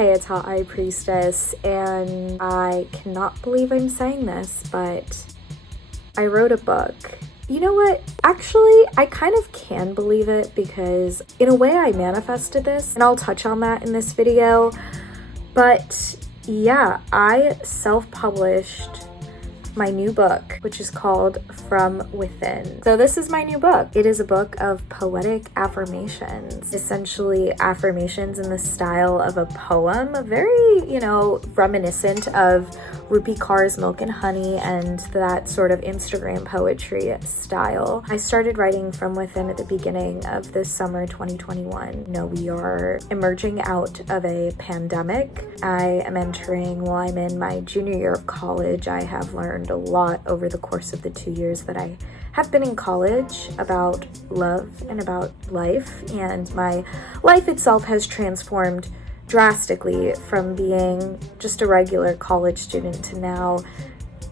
Hey, it's Hot High Priestess, and I cannot believe I'm saying this, but I wrote a book. You know what? Actually, I kind of can believe it because in a way I manifested this, and I'll touch on that in this video. But yeah, I self-published my new book, which is called From Within. So this is my new book. It is a book of poetic affirmations, essentially affirmations in the style of a poem, very, reminiscent of Rupi Kaur's Milk and Honey and that sort of Instagram poetry style. I started writing From Within at the beginning of this summer 2021. We are emerging out of a pandemic. I'm in my junior year of college. I have learned a lot over the course of the 2 years that I have been in college about love and about life, and my life itself has transformed drastically from being just a regular college student to now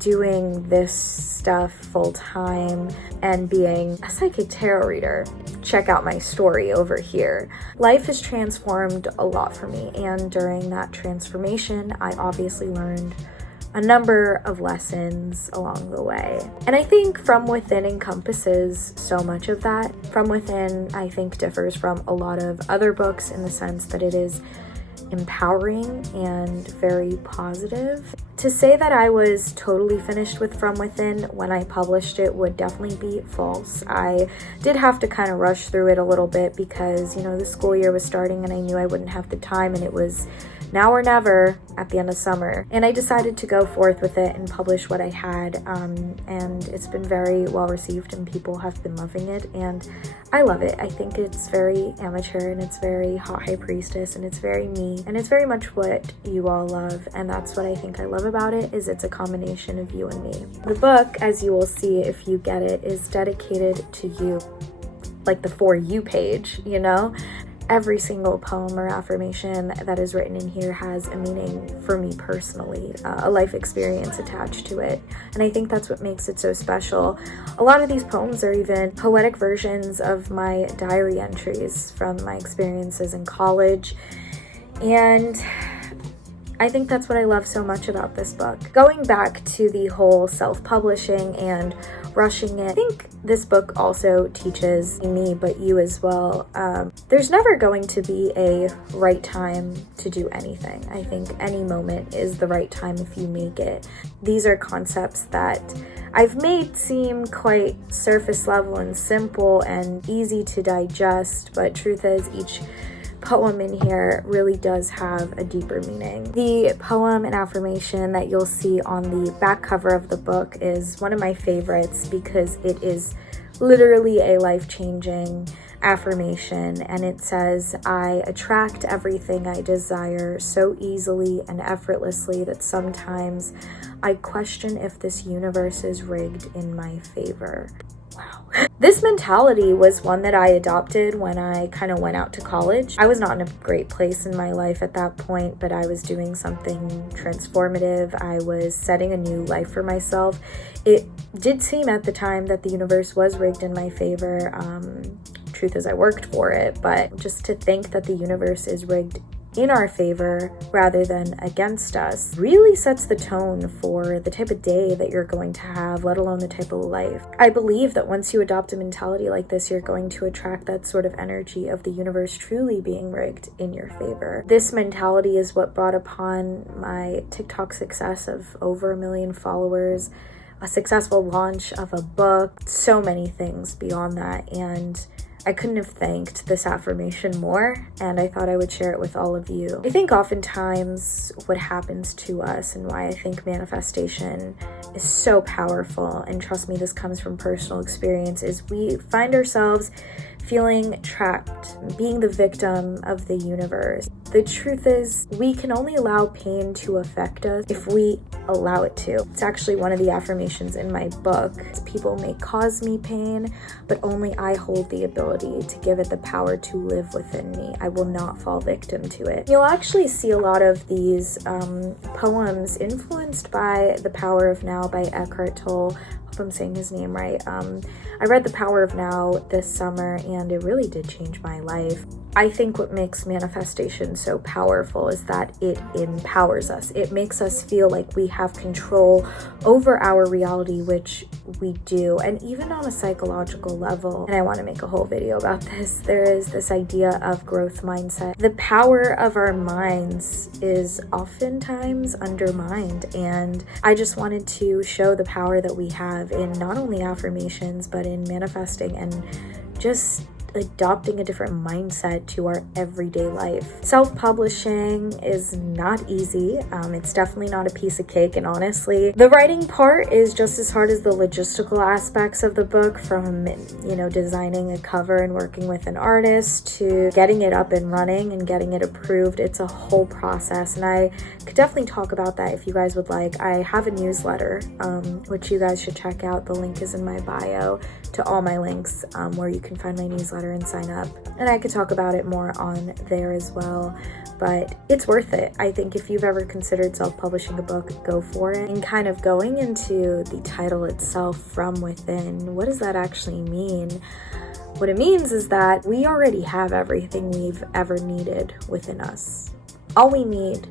doing this stuff full time and being a psychic tarot reader. Check out my story over here. Life has transformed a lot for me, and during that transformation, I obviously learned a number of lessons along the way. And I think From Within encompasses so much of that. From Within, I think, differs from a lot of other books in the sense that it is empowering and very positive. To say that I was totally finished with From Within when I published it would definitely be false. I did have to kind of rush through it a little bit because, the school year was starting and I knew I wouldn't have the time, and it was now or never at the end of summer. And I decided to go forth with it and publish what I had, and it's been very well received and people have been loving it, and I love it. I think it's very amateur and it's very Hot High Priestess and it's very me, and it's very much what you all love, and that's what I think I love about it, is it's a combination of you and me. The book, as you will see if you get it, is dedicated to you, like the For You page, Every single poem or affirmation that is written in here has a meaning for me personally, a life experience attached to it. And I think that's what makes it so special. A lot of these poems are even poetic versions of my diary entries from my experiences in college. And I think that's what I love so much about this book. Going back to the whole self-publishing and rushing it, I think this book also teaches me, but you as well, there's never going to be a right time to do anything. I think any moment is the right time if you make it. These are concepts that I've made seem quite surface level and simple and easy to digest, but truth is each poem in here really does have a deeper meaning. The poem and affirmation that you'll see on the back cover of the book is one of my favorites because it is literally a life-changing affirmation, and it says, "I attract everything I desire so easily and effortlessly that sometimes I question if this universe is rigged in my favor." Wow. This mentality was one that I adopted when I kind of went out to college. I was not in a great place in my life at that point, but I was doing something transformative. I was setting a new life for myself. It did seem at the time that the universe was rigged in my favor. Truth is, I worked for it, but just to think that the universe is rigged in our favor rather than against us really sets the tone for the type of day that you're going to have, let alone the type of life. I believe that once you adopt a mentality like this, you're going to attract that sort of energy of the universe truly being rigged in your favor. This mentality is what brought upon my TikTok success of over 1 million followers, a successful launch of a book, so many things beyond that, and I couldn't have thanked this affirmation more, and I thought I would share it with all of you. I think oftentimes what happens to us and why I think manifestation is so powerful, and trust me, this comes from personal experience, is we find ourselves feeling trapped, being the victim of the universe. The truth is, we can only allow pain to affect us if we allow it to. It's actually one of the affirmations in my book. People may cause me pain, but only I hold the ability to give it the power to live within me. I will not fall victim to it. You'll actually see a lot of these poems influenced by The Power of Now by Eckhart Tolle, Hope I'm saying his name right. I read The Power of Now this summer, and it really did change my life. I think what makes manifestation so powerful is that it empowers us. It makes us feel like we have control over our reality, which we do. And even on a psychological level, and I want to make a whole video about this, there is this idea of growth mindset. The power of our minds is oftentimes undermined, and I just wanted to show the power that we have in not only affirmations, but in manifesting and just adopting a different mindset to our everyday life. Self-publishing is not easy. It's definitely not a piece of cake, and honestly, the writing part is just as hard as the logistical aspects of the book, from, designing a cover and working with an artist to getting it up and running and getting it approved. It's a whole process, and I could definitely talk about that if you guys would like. I have a newsletter, which you guys should check out. The link is in my bio to all my links, where you can find my newsletter and sign up. And I could talk about it more on there as well, but it's worth it. I think if you've ever considered self-publishing a book, go for it. And kind of going into the title itself, From Within, what does that actually mean? What it means is that we already have everything we've ever needed within us. All we need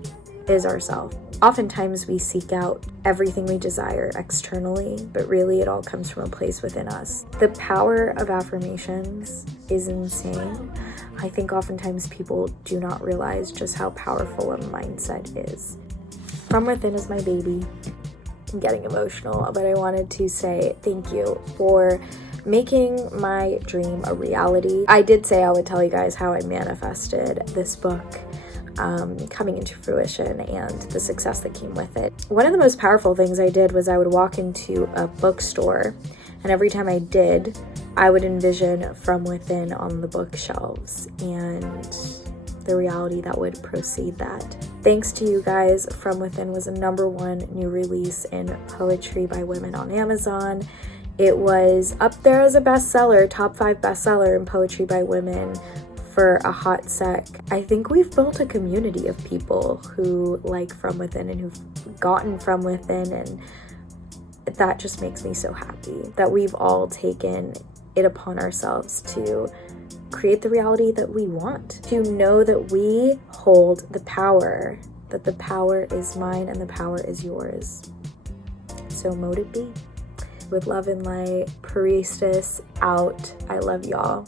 is ourselves. Oftentimes we seek out everything we desire externally, but really it all comes from a place within us. The power of affirmations is insane. I think oftentimes people do not realize just how powerful a mindset is. From Within is my baby. I'm getting emotional, but I wanted to say thank you for making my dream a reality. I did say I would tell you guys how I manifested this book coming into fruition and the success that came with it. One of the most powerful things I did was I would walk into a bookstore, and every time I did, I would envision From Within on the bookshelves and the reality that would precede that. Thanks to you guys, From Within was a #1 new release in poetry by women on Amazon. It was up there as a bestseller, top 5 bestseller in poetry by women for a hot sec. I think we've built a community of people who like From Within and who've gotten From Within, and that just makes me so happy that we've all taken it upon ourselves to create the reality that we want, to know that we hold the power, that the power is mine and the power is yours. So mote it be. With love and light, Priestess out. I love y'all.